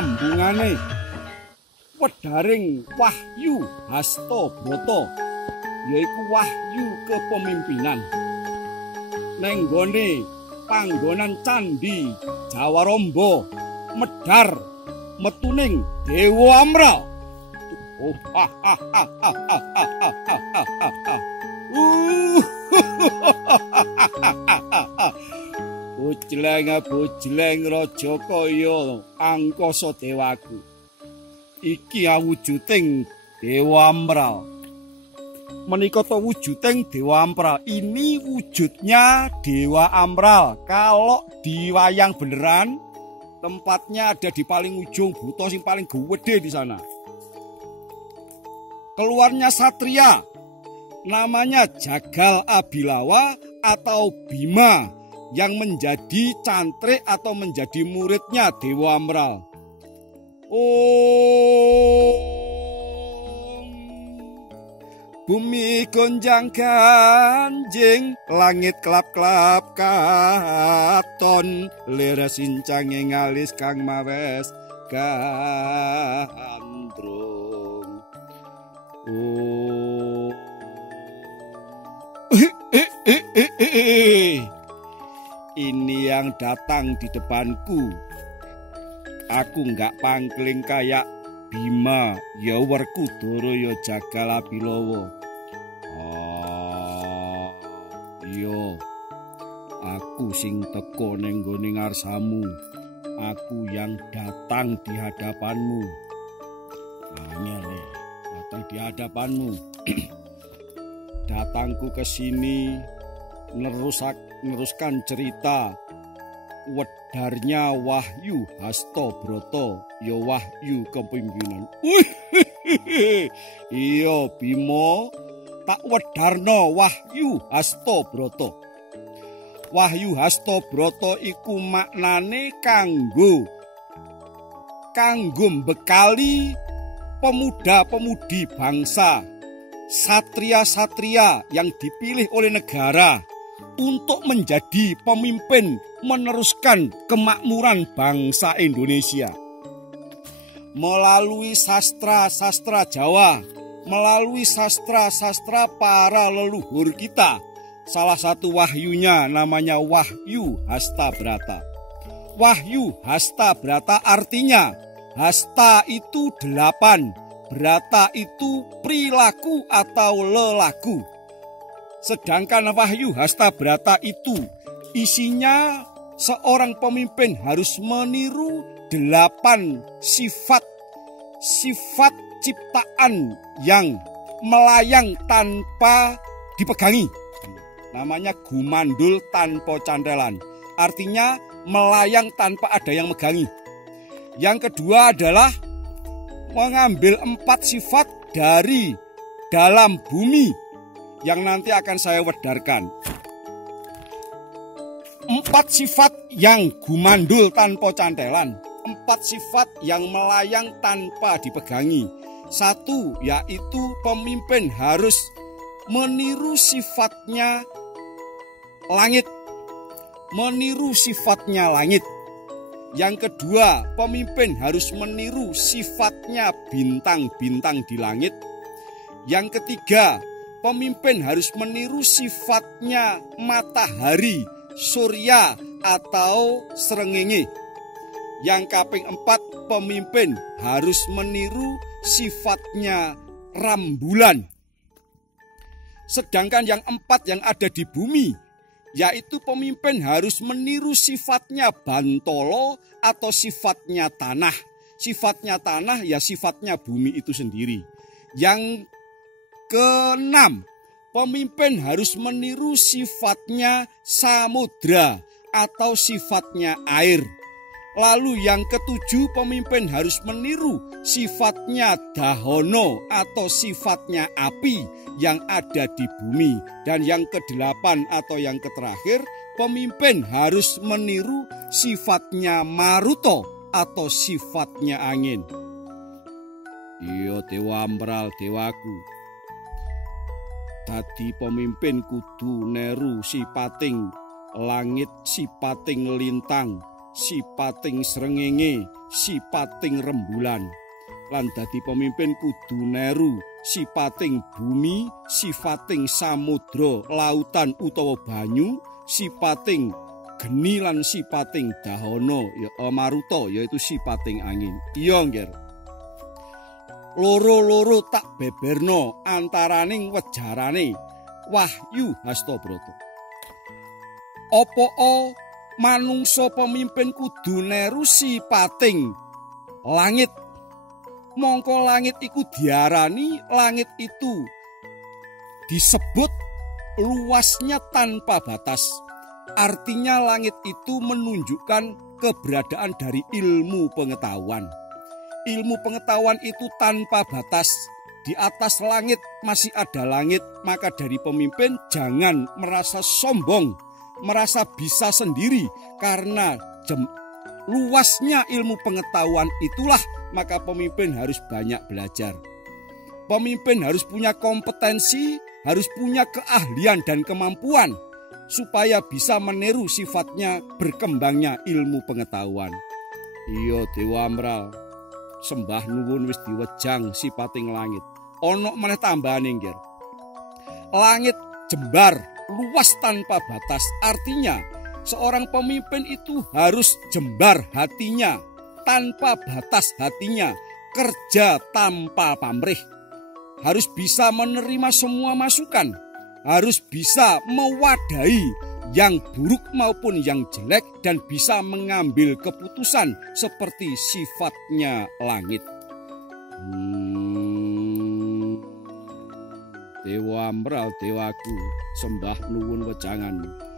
sambungane Wedaring Wahyu Hastabrata, yaiku wahyu kepemimpinan. Neng nggone panggonan Candi Jawaramba medhar metuning Dewa Amral. Oh, Bojleng Raja Kaya Angkasa Dewaku. Iki awujuding Dewa Amral. Menika to wujuding Dewa Amral. Ini wujudnya Dewa Amral. Kalau di wayang beneran, tempatnya ada di paling ujung buto sing paling gede di sana. Keluarnya satria, namanya Jagal Abilawa atau Bima, yang menjadi cantrik atau menjadi muridnya Dewa Amral. Bumi gonjang ganjing, langit kelap-kelap katon, leres incange ngalis kang mawes gandrung. Ini yang datang di depanku. Aku nggak pangkling kayak Bima, ya Werkudara, ya Jagal Abilawa. Iya, aku sing teko ning nggone ngarsamu. Aku yang datang di hadapanmu. Datang di hadapanmu. Datangku ke sini neruskan cerita wedarnya Wahyu Hastabrata, ya wahyu kepemimpinan. Iya Bima, tak wedarno Wahyu Hastabrata. Wahyu Hastabrata iku maknane kanggo bekali pemuda-pemudi bangsa, satria-satria yang dipilih oleh negara untuk menjadi pemimpin meneruskan kemakmuran bangsa Indonesia. Melalui sastra-sastra Jawa, melalui sastra-sastra para leluhur kita, salah satu wahyunya namanya Wahyu Hastabrata. Wahyu Hastabrata artinya hasta itu 8, brata itu perilaku atau lelaku. Sedangkan Wahyu Hastabrata itu isinya seorang pemimpin harus meniru 8 sifat ciptaan yang melayang tanpa dipegangi. Namanya gumandul tanpa cantelan. Artinya melayang tanpa ada yang megangi. Yang kedua adalah mengambil 4 sifat dari dalam bumi yang nanti akan saya wedarkan. 4 sifat yang gumandul tanpa cantelan, 4 sifat yang melayang tanpa dipegangi. 1 yaitu pemimpin harus meniru sifatnya langit. Meniru sifatnya langit. Yang kedua, pemimpin harus meniru sifatnya bintang-bintang di langit. Yang ketiga, pemimpin harus meniru sifatnya matahari, surya, atau srengenge. Yang kaping 4, pemimpin harus meniru sifatnya rembulan. Sedangkan yang 4 yang ada di bumi, yaitu pemimpin harus meniru sifatnya bantolo atau sifatnya tanah. Sifatnya tanah ya sifatnya bumi itu sendiri. Yang keenam, pemimpin harus meniru sifatnya samudra atau sifatnya air. Lalu yang ketujuh, pemimpin harus meniru sifatnya dahono atau sifatnya api yang ada di bumi. Dan yang kedelapan atau yang terakhir, pemimpin harus meniru sifatnya maruto atau sifatnya angin. Iya Dewa Amral, dewaku. Dadi pemimpin kudu neru sipating langit, sipating lintang, sipating srengenge, sipating rembulan. Lan dadi pemimpin kudu neru sipating bumi, sifating samudra, lautan utawa banyu, sipating geni lan sipating dahana ya maruta yaitu sipating angin. Iya nggih. Loro-loro tak beberno antaraning wejarane Wahyu Hastabrata. Apa manungsa pemimpin kudu neru sipating langit. Mongko langit iku diarani langit itu disebut luasnya tanpa batas. Artinya langit itu menunjukkan keberadaan dari ilmu pengetahuan. Ilmu pengetahuan itu tanpa batas. Di atas langit masih ada langit, maka dari pemimpin jangan merasa sombong, merasa bisa sendiri karena luasnya ilmu pengetahuan itulah maka pemimpin harus banyak belajar. Pemimpin harus punya kompetensi, harus punya keahlian dan kemampuan supaya bisa meniru sifatnya berkembangnya ilmu pengetahuan. Iya Dewa Amral, sembah nuwun wis diwejang sipating langit. Ono meneh tambahane nggih. Langit jembar, luas tanpa batas. Artinya seorang pemimpin itu harus jembar hatinya, tanpa batas hatinya, kerja tanpa pamrih. Harus bisa menerima semua masukan, harus bisa mewadahi yang buruk maupun yang jelek dan bisa mengambil keputusan seperti sifatnya langit. Dewa Amral, dewaku, sembah nuwun wejanganmu.